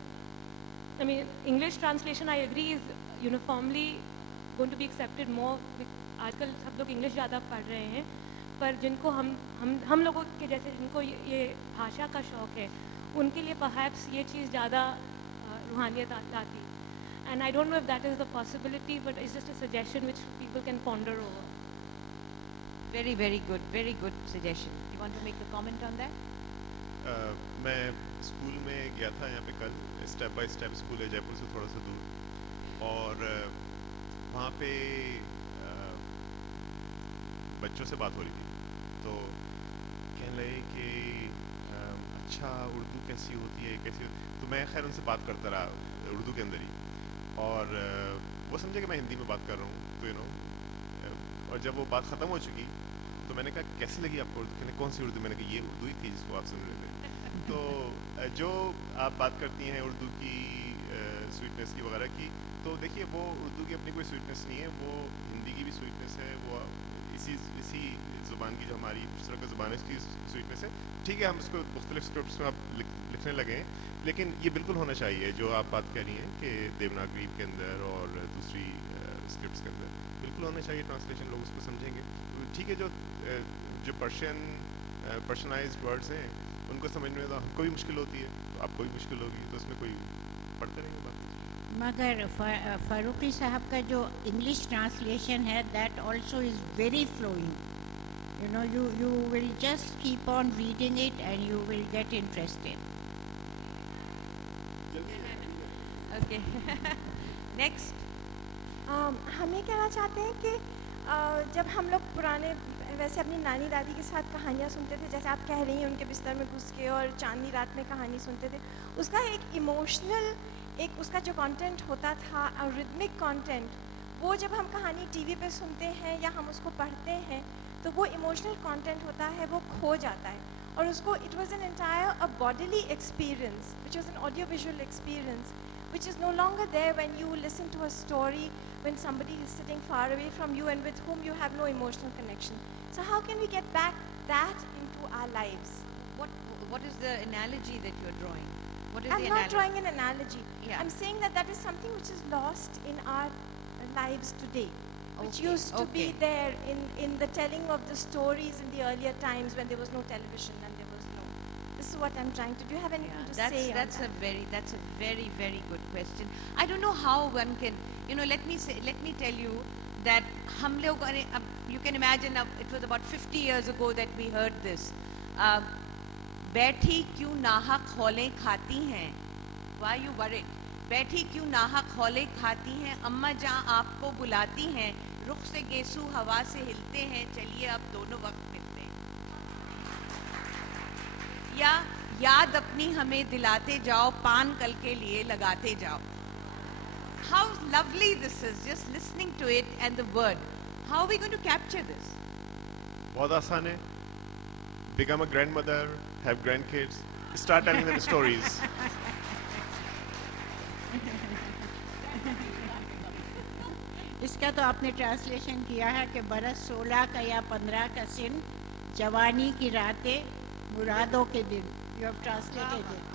I mean English translation I agree is uniformly going to be accepted more. आजकल सब लोग English ज़्यादा पढ़ रहे हैं, पर जिनको हम लोगों के जैसे जिनको ये भाषा का शौक़ है उनके लिए परहैप्स ये चीज़ ज़्यादा रूहानियत लाती. And I don't know if that is the possibility, but it's just a suggestion which people can ponder over. Very, very good suggestion. You want to make a comment on that? میں school میں گیا تھا یہاں پہ کل, step by step school ہے جے پور سے تھوڑا سا دور, اور وہاں پہ بچوں سے بات ہو رہی تھی تو کہنے لگے کہ اچھا اردو کیسی ہوتی ہے کیسی ہوتی, تو میں خیر ان سے بات کرتا رہا اردو کے اندر ہی, اور وہ سمجھے کہ میں ہندی میں بات کر رہا ہوں, تو اور جب وہ بات ختم ہو چکی تو میں نے کہا کیسی لگی آپ کو اردو, کہنے کون سی اردو, میں نے کہا یہ اردو ہی تھی جس کو آپ سن رہے تھے. تو جو آپ بات کرتی ہیں اردو کی سویٹنس کی وغیرہ کی, تو دیکھیے وہ اردو کی اپنی کوئی سویٹنس نہیں ہے, وہ ہندی کی بھی سویٹنس ہے, وہ اسی زبان کی جو ہماری دوسرا کا زبان ہے اس کی سویٹنس ہے. ٹھیک ہے ہم اس کو مختلف اسکرپٹس میں آپ لکھنے لگے ہیں, لیکن یہ بالکل ہونا چاہیے جو آپ بات کہہ رہی ہیں کہ دیوناگری کے اندر اور دوسری اسکرپٹس کے اندر بالکل ہونا چاہیے ٹرانسلیشن, لوگ اس کو سمجھیں گے. ٹھیک ہے جو پرشنائزڈ ورڈز ہیں ان کو سمجھنے میں تو ہم کو بھی مشکل ہوتی ہے, تو آپ کو بھی مشکل ہوگی, تو اس میں کوئی پڑھتے رہیں گے بات. مگر فاروقی صاحب کا جو انگلش ٹرانسلیشن ہے that also is very flowing, you will just keep on reading it and you will get interested. Okay. Next. ہم یہ کہنا چاہتے ہیں کہ جب ہم لوگ پرانے ویسے اپنی نانی دادی کے ساتھ کہانیاں سنتے تھے, جیسے آپ کہہ رہی ہیں ان کے بستر میں گھس کے اور چاندنی رات میں کہانی سنتے تھے, اس کا ایک ایموشنل ایک اس کا جو کانٹینٹ ہوتا تھا ریدمک کانٹینٹ, وہ جب ہم کہانی ٹی وی پہ سنتے ہیں یا ہم اس کو پڑھتے ہیں تو وہ ایموشنل کانٹینٹ ہوتا ہے وہ کھو جاتا ہے, اور اس کو it was an entire bodily experience which was an audio visual experience which is no longer there when you listen to a story when somebody is sitting far away from you and with whom you have no emotional connection. So how can we get back that into our lives? What is the analogy that you're drawing? What is I'm the not analogy? drawing an analogy. Yeah. I'm saying that is something which is lost in our lives today, which Okay, used to be okay. there in the telling of the stories in the earlier times when there was no television and there was no. This is what I'm trying to do. Do you have anything to say on That's that? a very good question. I don't know how one can, let me tell you that hum log, you can imagine it was about 50 years ago that we heard this. بیٹھی کیوں ناحق خولیں کھاتی ہیں, why you worried? بیٹھی کیوں ناحق خولیں کھاتی ہیں, اماں جان آپ کو بلاتی ہیں, رخ سے گیسو ہوا سے ہلتے ہیں, چلیے اب دونوں وقت ملتے ہیں. یا یاد اپنی ہمیں دلاتے جاؤ, پان کل کے لیے لگاتے جاؤ. How lovely this is, just listening to it and the word. How are we going to capture this? بہت آسان ہے. Become a grandmother, have grandkids, start telling them stories. اس کا تو آپ نے ٹرانسلیشن کیا ہے کہ برس 16 کا یا 15 کا سن, جوانی کی راتیں, مرادوں کے دن. You have translated it.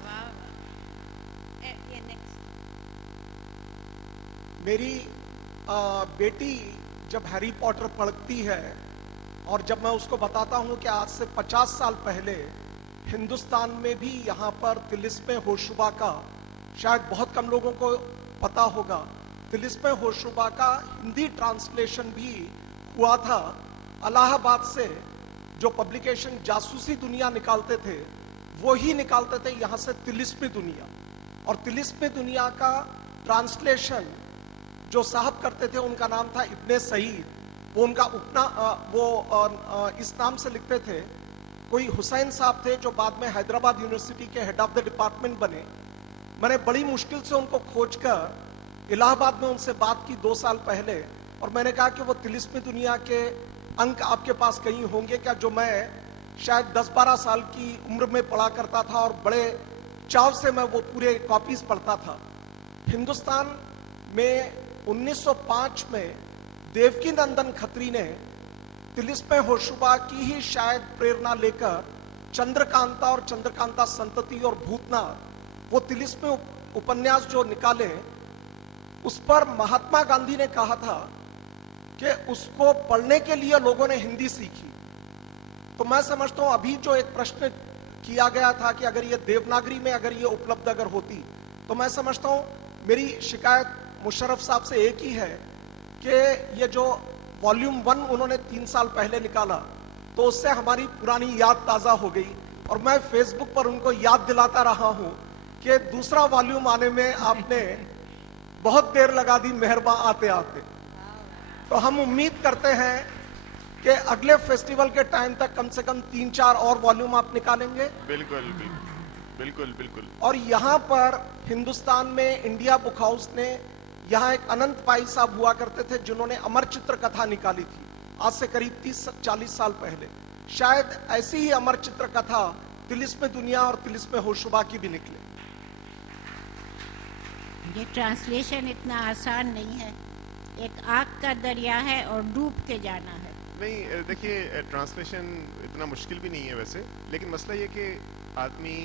میری بیٹی جب ہیری پاٹر پڑھتی ہے اور جب میں اس کو بتاتا ہوں کہ آج سے 50 سال پہلے ہندوستان میں بھی یہاں پر طلسم ہوشربا کا, شاید بہت کم لوگوں کو پتا ہوگا, طلسم ہوشربا کا ہندی ٹرانسلیشن بھی ہوا تھا. الہ آباد سے جو پبلیکیشن جاسوسی دنیا نکالتے تھے وہی نکالتے تھے یہاں سے طلسم دنیا, اور طلسم دنیا کا ٹرانسلیشن جو صاحب کرتے تھے ان کا نام تھا ابن سعید. وہ ان کا اس نام سے لکھتے تھے. کوئی حسین صاحب تھے جو بعد میں حیدرآباد یونیورسٹی کے ہیڈ آف دا ڈپارٹمنٹ بنے. میں نے بڑی مشکل سے ان کو کھوج کر الہ آباد میں ان سے بات کی 2 سال پہلے, اور میں نے کہا کہ وہ طلسم دنیا کے انک آپ کے پاس کہیں ہوں گے کیا, جو میں شاید 10-12 سال کی عمر میں پڑھا کرتا تھا اور بڑے چاو سے میں وہ پورے کاپیز پڑھتا تھا. ہندوستان میں 1905 میں دیوکی نندن کھتری نے طلسم ہوشربا کی ہی شاید پریرنا لے کر چندرکانتا اور چندرکانتا سنتتی اور بھوتنا, وہ طلسم اپنیاس جو نکالے, اس پر مہاتما گاندھی نے کہا تھا کہ اس کو پڑھنے کے لیے لوگوں نے ہندی سیکھی, तो मैं समझता हूं अभी जो एक प्रश्न किया गया था कि अगर ये देवनागरी में अगर ये उपलब्ध अगर होती, तो मैं समझता हूं मेरी शिकायत मुशर्रफ साहब से एक ही है कि ये जो वॉल्यूम 1 उन्होंने 3 साल पहले निकाला, तो उससे हमारी पुरानी याद ताज़ा हो गई, और मैं फेसबुक पर उनको याद दिलाता रहा हूं कि दूसरा वॉल्यूम आने में आपने बहुत देर लगा दी, मेहरबान आते आते। तो हम उम्मीद करते हैं कि अगले फेस्टिवल के टाइम तक कम से कम 3-4 और वॉल्यूम आप निकालेंगे। बिल्कुल बिल्कुल बिल्कुल। और यहाँ पर हिंदुस्तान में इंडिया बुक हाउस ने, यहाँ एक अनंत पाई साहब हुआ करते थे जिन्होंने अमर चित्र कथा निकाली थी आज से करीब 30-40 साल पहले। शायद ऐसी ही अमर चित्र कथा तिलिस्म दुनिया और तिलिस्म होशुबा की भी निकले। ये ट्रांसलेशन इतना आसान नहीं है, एक आग का दरिया है और डूब के जाना है। नहीं, देखिए ट्रांसलेशन इतना मुश्किल भी नहीं है वैसे, लेकिन मसला ये कि आदमी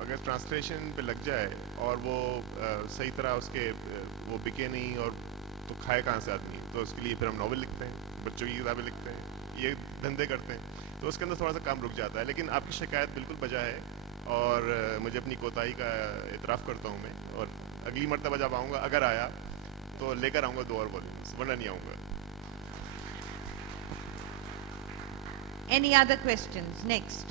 अगर ट्रांसलेशन पे लग जाए और वो सही तरह उसके वो बिके नहीं, और तो खाए कहाँ से आदमी, तो उसके लिए फिर हम नॉवल लिखते हैं, बच्चों की किताबें लिखते हैं, ये धंधे करते हैं, तो उसके अंदर थोड़ा सा काम रुक जाता है। लेकिन आपकी शिकायत बिल्कुल बजा है, और मुझे अपनी कोताही का इतराफ़ करता हूँ मैं, और अगली मरतबा जब आऊँगा, अगर आया तो लेकर आऊँगा 2 और वॉल्यूम्स, वरना नहीं आऊँगा। Any other questions? Next.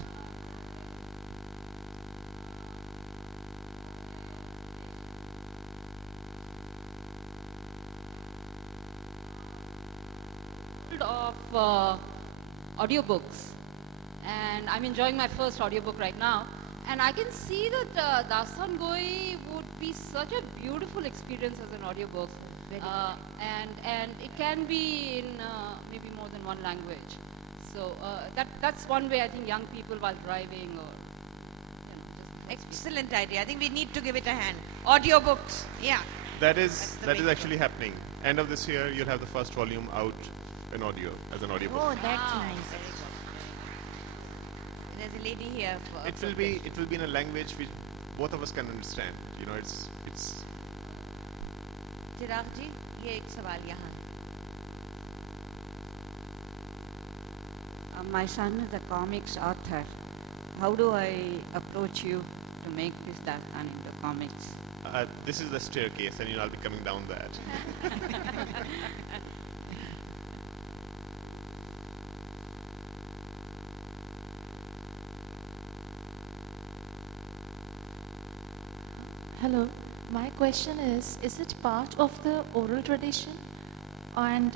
Of audiobooks, and I'm enjoying my first audiobook right now, and I can see that Dastan Goi would be such a beautiful experience as an audiobook, and it can be in maybe more than one language. So that's one way I think young people while driving or just Excellent idea. I think we need to give it a hand. Audiobooks. Yeah. That is actually happening. End of this year, you'll have the first volume out in audio, as an audiobook. Oh, that's nice. There's a lady here. It will be in a language which both of us can understand. You know, it's चिराग जी, ये एक सवाल यहाँ। My son is a comics author. How do I approach you to make this Dastan into comics? this is the staircase, and I'll be coming down that. Hello, my question is it part of the oral tradition, and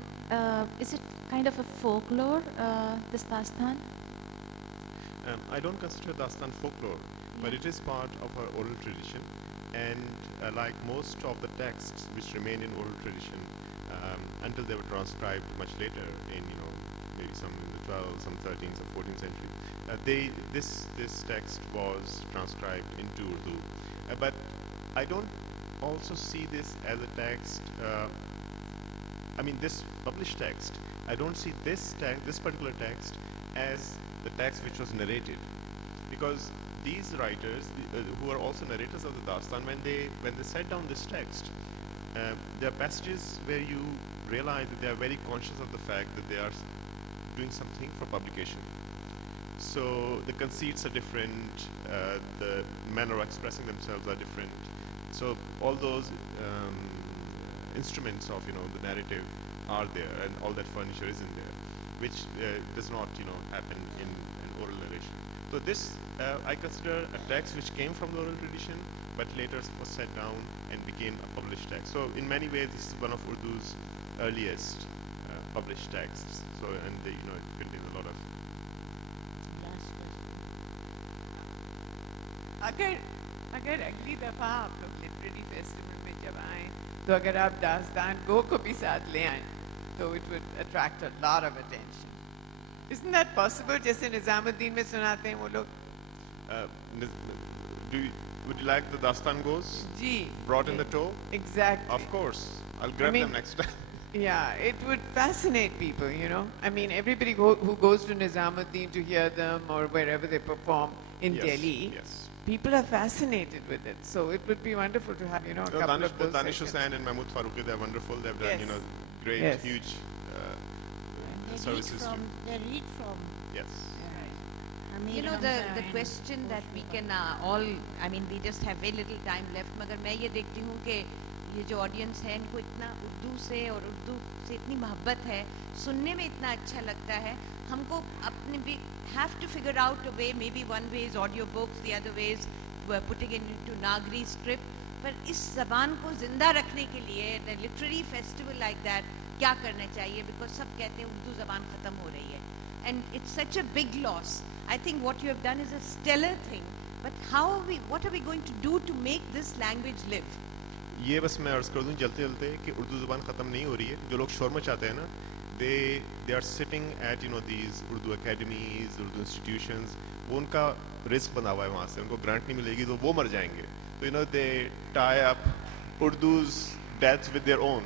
is it kind of a folklore, this Dastan? I don't consider Dastan folklore, but it is part of our oral tradition, and like most of the texts which remain in oral tradition, until they were transcribed much later in, maybe some in the 12th, some 13th, some 14th century, this text was transcribed into Urdu. But I don't also see this as a text, this published text, I don't see this particular text as the text which was narrated, because these writers who are also narrators of the Dastan, when they set down this text, there are passages where you realize that they are very conscious of the fact that they are doing something for publication. So the conceits are different, the manner of expressing themselves are different. So all those instruments of the narrative are there, and all that furniture is in there, which does not happen in an oral narration. So this I consider a text which came from the oral tradition, but later was set down and became a published text. So in many ways, this is one of Urdu's earliest published texts. So it contains a lot of. Last अगर question. अगर अगली दफ़ा आप लोग literary festival में जब आएं, तो अगर आप दास्तान गो को भी साथ ले आएं, तो it would attract a lot of attention. Isn't that possible? जैसे निज़ामुद्दीन में सुनाते हैं वो लोग. Would you like the Dastan Gos ji. brought in the tow? Exactly. Of course. I'll grab them next time. Yeah, it would fascinate people, everybody who goes to Nizamuddin to hear them or wherever they perform in Delhi, Yes. people are fascinated with it. So it would be wonderful to have, a couple of those Danish sessions. Hussain and Mahmood Farooqi, they're wonderful. They've done, Yes. Great, Yes. huge They services. read from. Yes. Yeah. Amir You know, Hamza the and question that we Khushbu can all, I mean, we just have very little time left, मगर मैं ये देखती हूँ कि ये जो audience है इनको इतना उर्दू से और उर्दू से इतनी मोहब्बत है, सुनने में इतना अच्छा लगता है, हमको अपने we have to figure out a way, maybe one way is audio books, the other way is putting it into Nagari script, पर इस ज़बान को ज़िंदा रखने के लिए a literary festival like that क्या करना चाहिए? Because सब कहते हैं उर्दू ज़बान ख़त्म हो रही है, and it's such a big loss. I think what you have done is a stellar thing, but what are we going to do to make this language live? یہ بس میں عرض کر دوں چلتے چلتے کہ اردو زبان ختم نہیں ہو رہی ہے. جو لوگ شور مچاتے ہیں نا, they are sitting at these Urdu academies, Urdu institutions, وہ ان کا رزق بنا ہوا ہے وہاں سے, ان کو گرانٹ نہیں ملے گی تو وہ مر جائیں گے. تو they tie up Urdu's deaths with their own.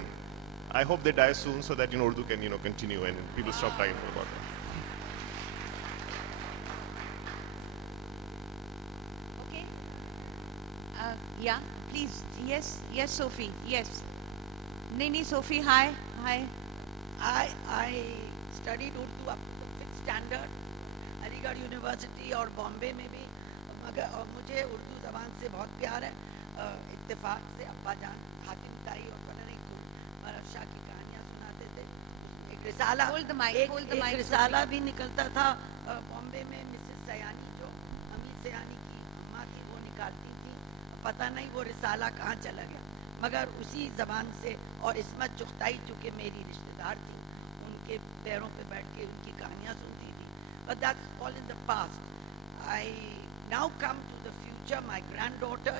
I hope they die soon so that Urdu can continue and people stop talking about it. Okay. Yeah, please. Yes, Sophie. Yes. Nini, Sophie, hi. I studied Urdu up to the 5th standard, Aligarh University اور بامبے میں بھی, مگر مجھے اردو زبان سے بہت پیار ہے. اتفاق سے ابا جان حاتم تائی اور پتہ نہیں مرد شاہ کی کہانیاں سناتے تھے. ایک رسالہ بھی نکلتا تھا بامبے میں. مسز سیانی جو حمید سیانی کی اماں تھی وہ نکالتی تھی, پتہ نہیں وہ رسالہ کہاں چلا گیا, مگر اسی زبان سے. اور عصمت چغتائی چونکہ میری رشتہ دار تھی, ان کے پیروں پہ بیٹھ کے ان کی کہانیاں سنتی تھی. But that's all in the past. I now come to the future. My granddaughter,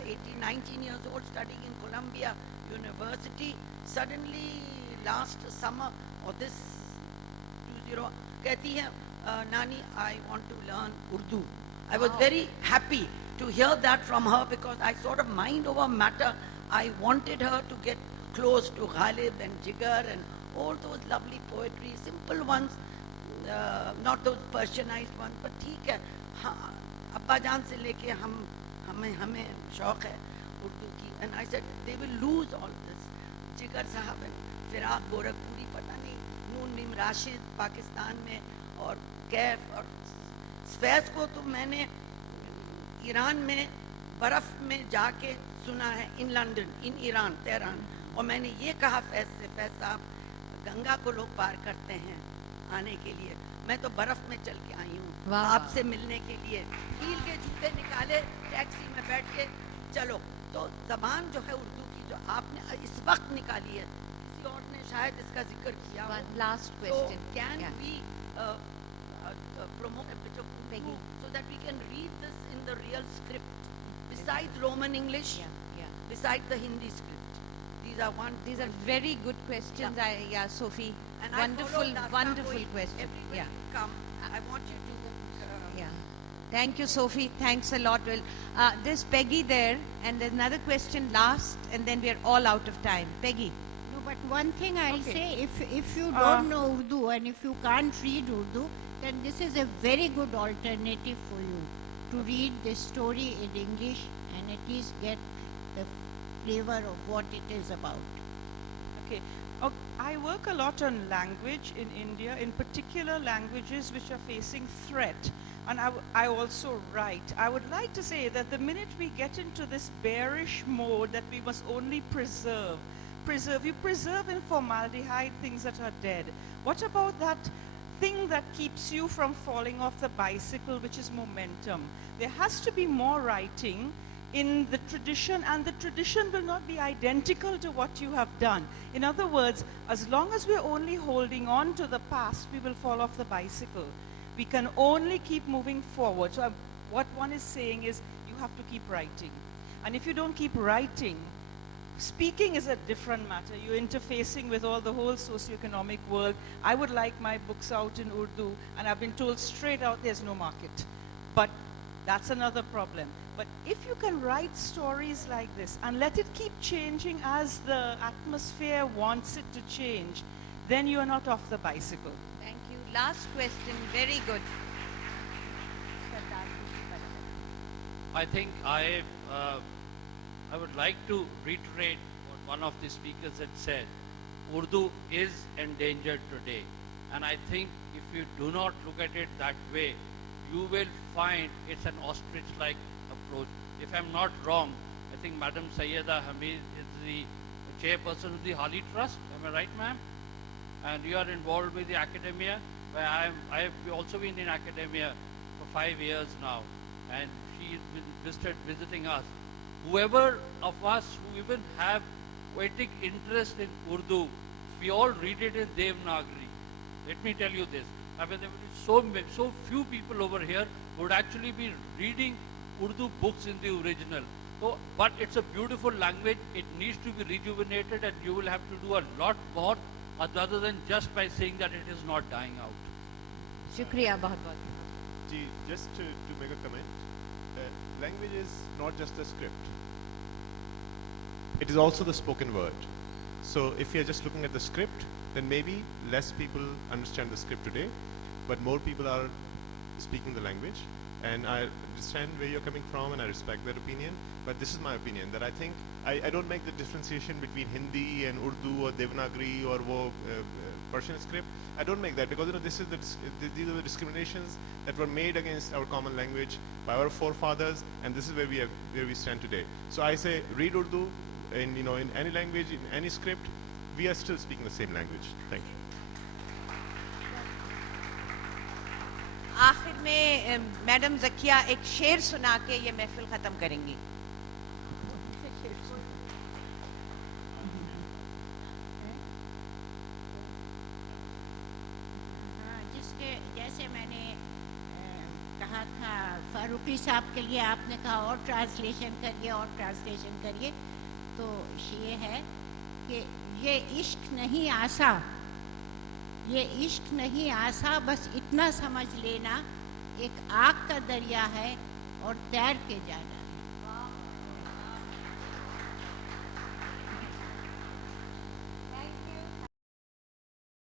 19 years old, studying in Columbia University, suddenly last summer or this 20 kehti hai, Nani, I want to learn Urdu. I was very happy to hear that from her because I sort of mind over matter. I wanted her to get close to Ghalib and Jigar and all those lovely poetry, simple ones, not those Persianized ones, but ٹھیک ہے. ہاں, ابا جان سے لے کے ہمیں شوق ہے اردو کی. And I said they will lose all this. جگر صاحب فراق گورکھپوری, پتہ نہیں نون میم راشد پاکستان میں, اور کیف اور فیض کو تو میں نے ایران میں برف میں جا کے سنا ہے, in London, in Iran, Tehran. اور میں نے یہ کہا فیض سے, فیض صاحب گنگا کو لوگ پار کرتے ہیں آنے کے لیے, میں تو برف میں چل کے آئی ہوں آپ سے ملنے کے لیے. ہیل کے جوتے نکالے, ٹیکسی میں بیٹھ کے چلو. تو زبان جو ہے اردو کی جو آپ نے اس وقت نکالی ہے, کسی اور نے شاید اس کا ذکر کیا ہو. Last question. So can we promote a bit of Urdu so that we can read this in the real script besides Roman English, besides the Hindi script? These are very good questions. Sophie, and wonderful question. Everybody come. I want you to Thank you, Sophie. Thanks a lot. Well, there's Peggy there, and there's another question last, and then we're all out of time. Peggy. No, but one thing I'll say, if you don't know Urdu and if you can't read Urdu, then this is a very good alternative for you to read this story in English and at least get the flavor of what it is about. Okay. I work a lot on language in India, in particular languages which are facing threat. And I also write. I would like to say that the minute we get into this bearish mode that we must only preserve, you preserve in formaldehyde things that are dead. What about that thing that keeps you from falling off the bicycle, which is momentum? There has to be more writing in the tradition, and the tradition will not be identical to what you have done. In other words, as long as we're only holding on to the past, we will fall off the bicycle. We can only keep moving forward. So what one is saying is you have to keep writing. And if you don't keep writing, speaking is a different matter. You're interfacing with all the whole socioeconomic world. I would like my books out in Urdu, and I've been told straight out there's no market. But that's another problem. But if you can write stories like this and let it keep changing as the atmosphere wants it to change, then you are not off the bicycle. Thank you. Last question, very good. I think I would like to reiterate what one of the speakers had said. Urdu is endangered today. And I think if you do not look at it that way, you will find it's an ostrich-like approach. If I'm not wrong, I think Madam Sayyeda Hamid is the chairperson of the Hali Trust. Am I right, ma'am? And you are involved with the academia. I have also been in academia for 5 years now, and she's been visiting us. Whoever of us who even have poetic interest in Urdu, we all read it in Devanagari. Let me tell you this. I mean, there will be so few people over here who would actually be reading Urdu books in the original. So, but it's a beautiful language. It needs to be rejuvenated, and you will have to do a lot more other than just by saying that it is not dying out. Shukriya, bahut bahut. Just to make a comment, language is not just a script. It is also the spoken word. So if you're just looking at the script, then maybe less people understand the script today, but more people are speaking the language. And I understand where you're coming from, and I respect that opinion. But this is my opinion, that I think I don't make the differentiation between Hindi and Urdu or Devanagari or Persian script. I don't make that, because these are the discriminations that were made against our common language by our forefathers, and this is where we stand today. So I say, read Urdu in any language, in any script. We are still speaking the same language. Thank you. آخر میں madam زکیہ ایک شعر سنا کے یہ محفل ختم کریں گی. جس کے جیسے میں نے کہا تھا فاروقی صاحب کے لیے آپ نے کہا اور ٹرانسلیشن کریے تو یہ ہے کہ یہ عشق نہیں آسا بس اتنا سمجھ لینا ایک آگ کا دریا ہے اور تیر کے جانا.